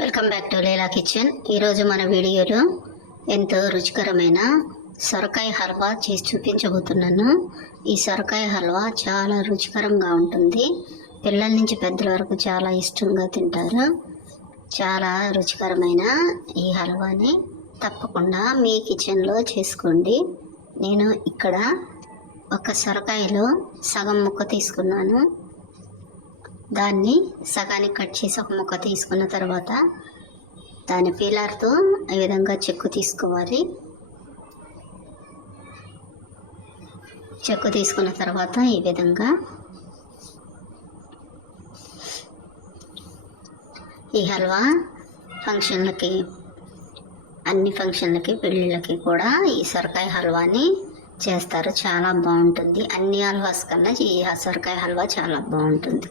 Welcome back to Leela kitchen. ఈరోజు మన వీడియోలో ఎంతో రుచికరమైన సొరకాయ హల్వా చేసి చూపించబోతున్నాను. ఈ సొరకాయ హల్వా చాలా రుచికరంగా ఉంటుంది. పిల్లల నుంచి పెద్దల వరకు చాలా ఇష్టంగా తింటారు. చాలా రుచికరమైన ఈ హల్వాని తప్పకుండా మీ కిచెన్లో చేసుకోండి. నేను ఇక్కడ ఒక సొరకాయలో సగం ముక్క తీసుకున్నాను. దాన్ని సగానికి కట్ చేసి ఒక ముక్క తీసుకున్న తర్వాత దాని పీలర్తో ఈ విధంగా చెక్కు తీసుకోవాలి. చెక్కు తీసుకున్న తర్వాత ఈ విధంగా ఈ హల్వా ఫంక్షన్లకి, అన్ని ఫంక్షన్లకి, పెళ్ళిళ్ళకి కూడా ఈ సొరకాయ హల్వాని చేస్తారు. చాలా బాగుంటుంది. అన్ని హల్వాస్ కన్నా ఈ సొరకాయ హల్వా చాలా బాగుంటుంది.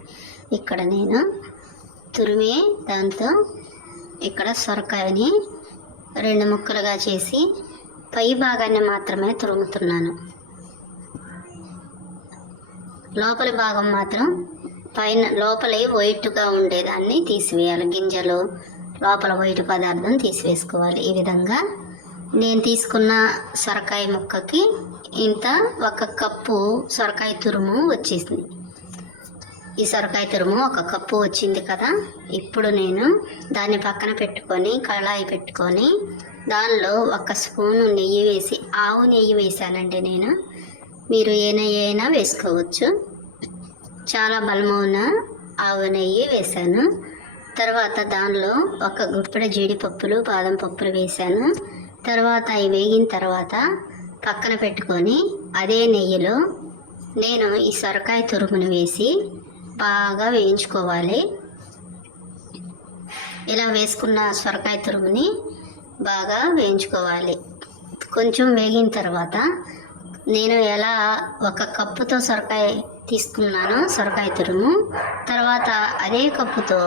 ఇక్కడ నేను తురిమే దాంతో ఇక్కడ సొరకాయని 2 ముక్కలుగా చేసి పై భాగాన్ని మాత్రమే తురుముతున్నాను. లోపలి భాగం మాత్రం పైన లోపలి వైట్గా ఉండేదాన్ని తీసివేయాలి. గింజలు లోపల వైట్ పదార్థం తీసివేసుకోవాలి. ఈ విధంగా నేను తీసుకున్న సొరకాయ ముక్కకి ఇంత 1 కప్పు సొరకాయ తురుము వచ్చేసింది. ఈ సొరకాయ తురుము 1 కప్పు వచ్చింది కదా. ఇప్పుడు నేను దాన్ని పక్కన పెట్టుకొని కళాయి పెట్టుకొని దానిలో 1 స్పూను నెయ్యి వేసి, ఆవు నెయ్యి వేసానండి నేను. మీరు ఏ నెయ్యి అయినా వేసుకోవచ్చు. చాలా బలమున్న ఆవు నెయ్యి వేసాను. తర్వాత దానిలో 1 గుప్పెడు జీడిపప్పులు, బాదం పప్పులు వేసాను. తర్వాత అవి వేగిన తర్వాత పక్కన పెట్టుకొని అదే నెయ్యిలో నేను ఈ సొరకాయ తురుమును వేసి బాగా వేయించుకోవాలి. ఇలా వేసుకున్న సొరకాయ తురుముని బాగా వేయించుకోవాలి. కొంచెం వేగిన తర్వాత నేను ఎలా 1 కప్పుతో సొరకాయ తీసుకున్నానో సొరకాయ తురుము, తర్వాత అదే కప్పుతో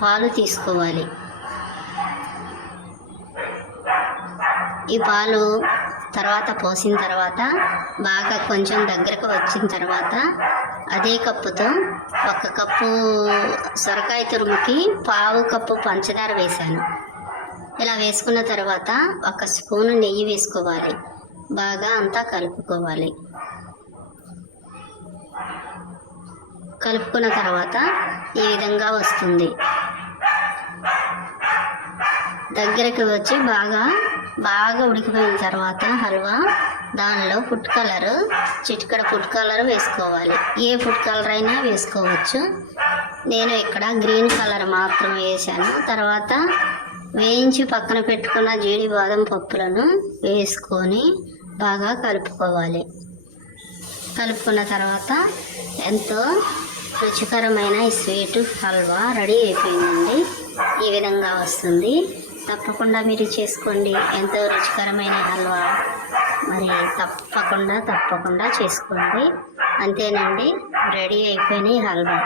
పాలు తీసుకోవాలి. ఈ పాలు తర్వాత పోసిన తర్వాత బాగా కొంచెం దగ్గరకు వచ్చిన తర్వాత అదే కప్పుతో 1 కప్పు సొరకాయ తురుముకి పావు కప్పు పంచదార వేశాను. ఇలా వేసుకున్న తర్వాత 1 స్పూను నెయ్యి వేసుకోవాలి. బాగా అంతా కలుపుకోవాలి. కలుపుకున్న తర్వాత ఈ విధంగా వస్తుంది. దగ్గరకు వచ్చి బాగా ఉడికిపోయిన తర్వాత హల్వా దానిలో ఫుడ్ కలర్, చిటికెడు ఫుడ్ కలర్ వేసుకోవాలి. ఏ ఫుడ్ కలర్ అయినా వేసుకోవచ్చు. నేను ఇక్కడ గ్రీన్ కలర్ మాత్రం వేసాను. తర్వాత వేయించి పక్కన పెట్టుకున్న జీడి బాదం పప్పులను వేసుకొని బాగా కలుపుకోవాలి. కలుపుకున్న తర్వాత ఎంతో రుచికరమైన ఈ స్వీట్ హల్వా రెడీ అయిపోయిందండి. ఈ విధంగా వస్తుంది. తప్పకుండా మీరు చేసుకోండి. ఎంతో రుచికరమైన హల్వా మరి తప్పకుండా చేసుకోండి. అంతేనండి, రెడీ అయిపోయినాయి హల్వా.